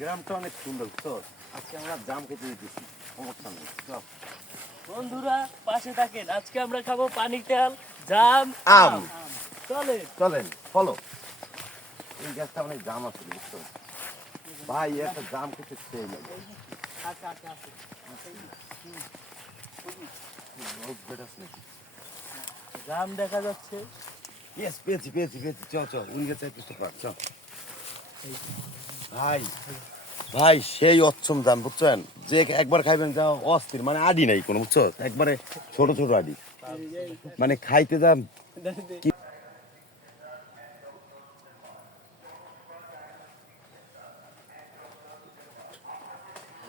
গ্রামটা অনেক সুন্দর তো। আজকে আমরা জাম খেতে যেতেছি, সমস্যা নেই। চল বন্ধুরা পাশে থাকেন, আজকে আমরা খাবো পানি তেল জাম আম। চলে চলেন ফলো। এই গাছটা অনেক জাম আছে বুঝছো ভাই, একটা জাম খেতে সেই লাগে। জাম দেখা যাচ্ছে। ইয়েস, পেয়েছি পেয়েছি পেয়েছি। চল চল, উনি গেছে একটু পার। চল ভাই, ভাই সেই অচ্ছম জাম বুঝছেন, যে একবার খাইবেন যা অস্থির, মানে আডি নাই কোনো বুঝছো, একবারে ছোট ছোট আডি, মানে খাইতে যা।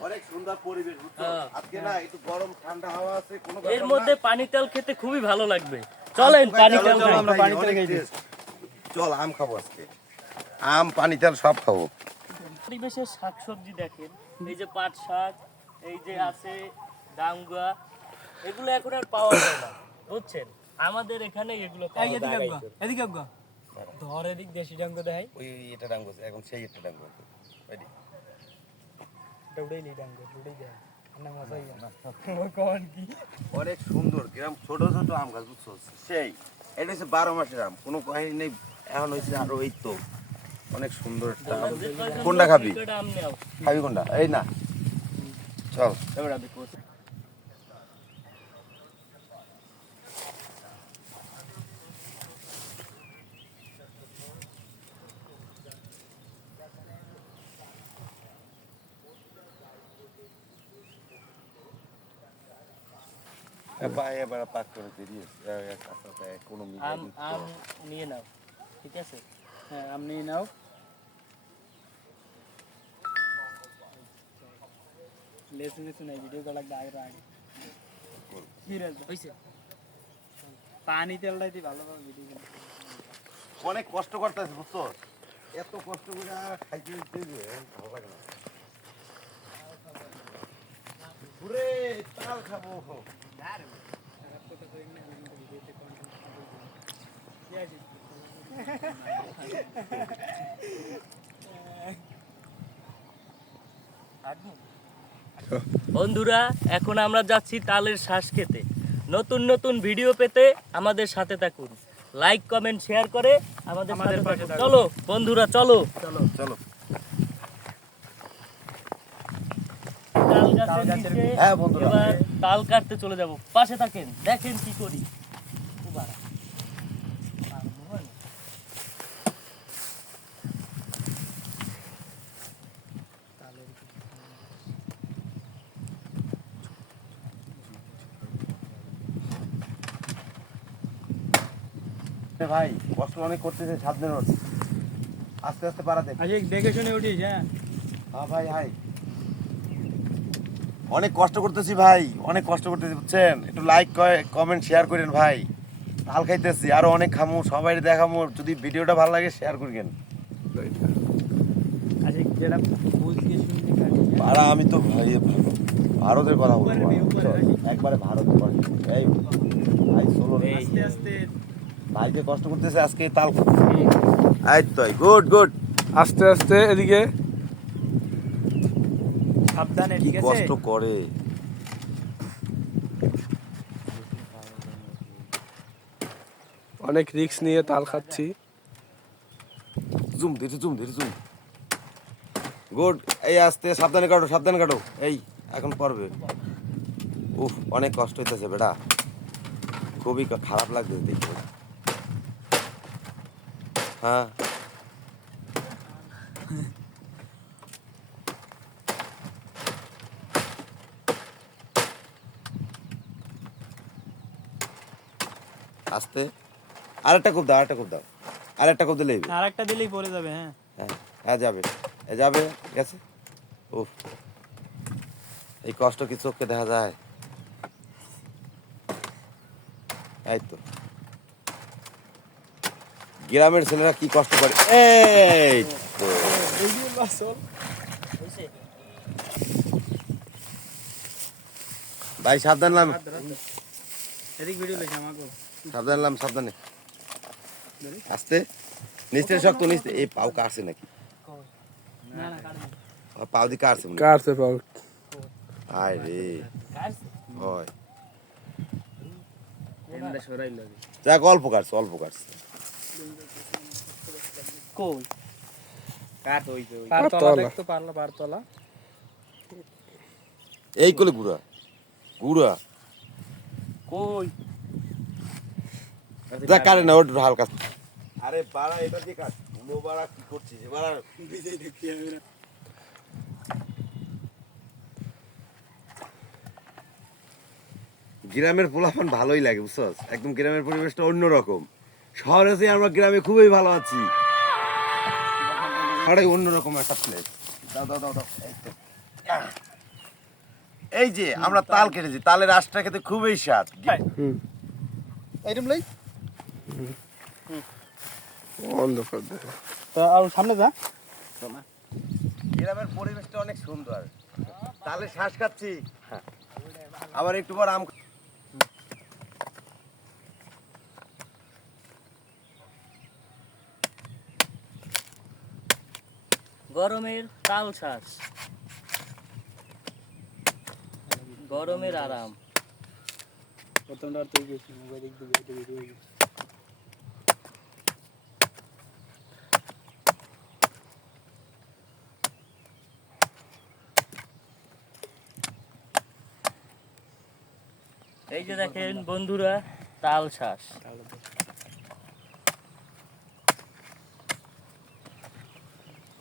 অনেক সুন্দর পরিবেশ বুঝছো, আজকে না একটু গরম ঠান্ডা হাওয়া আছে, কোনো এর মধ্যে পানি তেল খেতে খুবই ভালো লাগবে। চলেন পানি তেল খাই। আমরা পানি তেল খাই। চল আম খাবো আজকে, আম পানি তেল সব খাবো। পরিবেশের শাকসবজি দেখেন, এই যে পাট শাক, এই যে আছে ডাঙ্গা, এগুলো এখন আর পাওয়া যায় না বুঝছেন, আমাদের এখানে এগুলো পাওয়া যায়। এদিকে আব্বা ধর এদিক দেশি ডাঙ্গো দেখাই ওই এটা ডাঙ্গো এখন, সেই একটা ডাঙ্গো ওইটি। দৌড়াই নি ডাঙ্গো দৌড়াই দেয় না মজাই না ও কোন কি অনেক সুন্দর গ্রাম, ছোট ছোট আম গাছ বুঝছো, সেই এটা হচ্ছে 12 মাসের আম, কোনো কাহিনী নেই। এখন হয়েছে আরো এই তো অনেক সুন্দর একটা আম। কোনটা খাবি? আম নেও। খাবি কোনটা? এই না, চল। ভাই এবার পাক করে দিয়েছে কোনো আম আম নিয়ে নাও, ঠিক আছে? হ্যাঁ আপনি নাও লেসু লেসু নাই ভিডিও কল লাগবে আগে আগে কি রে হইছে পানি তেলটাই দি ভালোভাবে ভিডিও কল অনেক কষ্ট করতেছে বুঝছো, এত কষ্ট করে খাইতে দিতে ভালো লাগে না। ঘুরে তাল খাবো। বন্ধুরা এখন আমরা যাচ্ছি তালের শ্বাস খেতে। নতুন নতুন ভিডিও পেতে আমাদের সাথে থাকুন, লাইক কমেন্ট শেয়ার করে আমাদের সাথে থাকুন। চলো বন্ধুরা চলো চলো চলো। তাল গাছের নিচে হ্যাঁ বন্ধুরা, এবার তাল কাটতে চলে যাব, পাশে থাকেন, দেখেন কি করি। ভাই কষ্ট অনেক করতেছে, সাবধানে ওঠ, আস্তে আস্তে পারাতে। আজকে দেখে শুনে উঠিস হ্যাঁ হ্যাঁ ভাই, হাই অনেক কষ্ট করতেছি ভাই, অনেক কষ্ট করতেছি বুঝছেন, একটু লাইক কমেন্ট শেয়ার করেন ভাই। তাল খাইতেছি, আরো অনেক খামু, সবাই দেখামু, যদি ভিডিওটা ভালো লাগে শেয়ার করেন। আজকে যেটা বুঝকে শুনতে কাটি আর আমি তো ভাই ভারতের কথা বলবো, একবারে ভারতের কথা। এই ভাই চলো, আস্তে আস্তে ভাইকে কষ্ট করতেছে আজকে তাল খাইতেছি। এই তো গুড গুড, আস্তে আস্তে এদিকে সাবধানে কি ঠিক আছে কষ্ট করে। অনেক রিস্ক নিয়ে তাল খাচ্ছি। জুম ধীরে জুম ধীরে জুম, গুড। এই আস্তে, সাবধানে কাটো সাবধানে কাটো, এই এখন পড়বে। উফ অনেক কষ্ট হইতেছে বেটা, খুবই খারাপ লাগছে দেখতে। হ্যাঁ আস্তে, আরেকটা কোপ দাও, আরেকটা কোপ দাও, আরেকটা কোপ দিলেই হবে। আরেকটা দিলেই পড়ে যাবে হ্যাঁ হ্যাঁ হ্যাঁ যাবে, যাবে, ঠিক আছে। উফ এই কষ্ট কি চোখকে দেখা যায়? এই তো গ্রামের ছেলেরা কি কষ্ট করে। এই তো ভাই সাবধান নাম, এদিক ভিডিও লেখা আমাকে সাবধান নাম, সাবধানে আস্তে, নিচে শক্ত, নিচে এই পাও কাটছে নাকি? না না কাটবে পাও দি কাটছে মনে কাটছে পাও আয় রে হয় যাক অল্প কাটছে কই পারতলা। পারতলা দেখতো পারলা পারতলা এই কোলে গুড়া কই যা কাটে না ওটা হালকা আরে বাড়া এবার দিয়ে কাট নো বাড়া কি করছিস বাড়া বিজয় দেখি আমি না। গ্রামের পোলাপান ভালোই লাগে বুঝছস একদম গ্রামের পরিবেশটা অন্যরকম শহরে যে আমরা গ্রামে খুবই ভালো আছি আরে অন্যরকম একটা প্লেস দাও এই যে আমরা তাল কেটেছি তালের আঁশটা খেতে খুবই স্বাদ এইরকম লই অন্ধকার দেখে তো আর সামনে যা গ্রামের পরিবেশটা অনেক সুন্দর তালের শ্বাস খাচ্ছি আবার একটু পর আম গরমের তাল শ্বাস, গরমের আরাম। প্রথমটা আর তুই গেছিস মোবাইল দিক দিয়ে এটা ভিডিও গেছিস এই যে দেখেন বন্ধুরা তাল শ্বাস,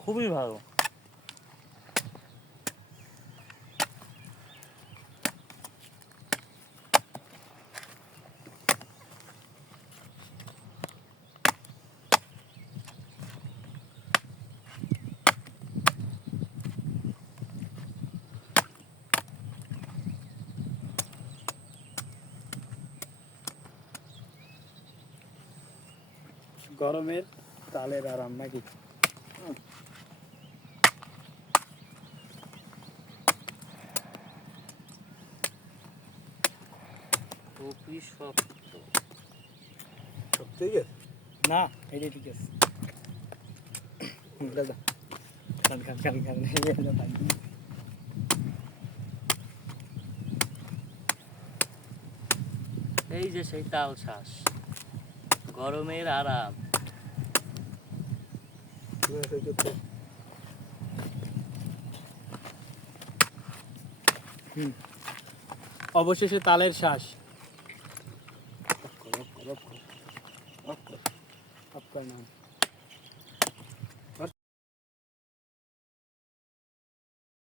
খুবই ভালো। গরমের তালের আরাম নাকি খুবই শক্ত। ঠিক আছে না এটাই ঠিক আছে দাদা খান এই যে সেই তাল শ্বাস, গরমের আরাম। অবশেষে তালের শ্বাস আপনার নাম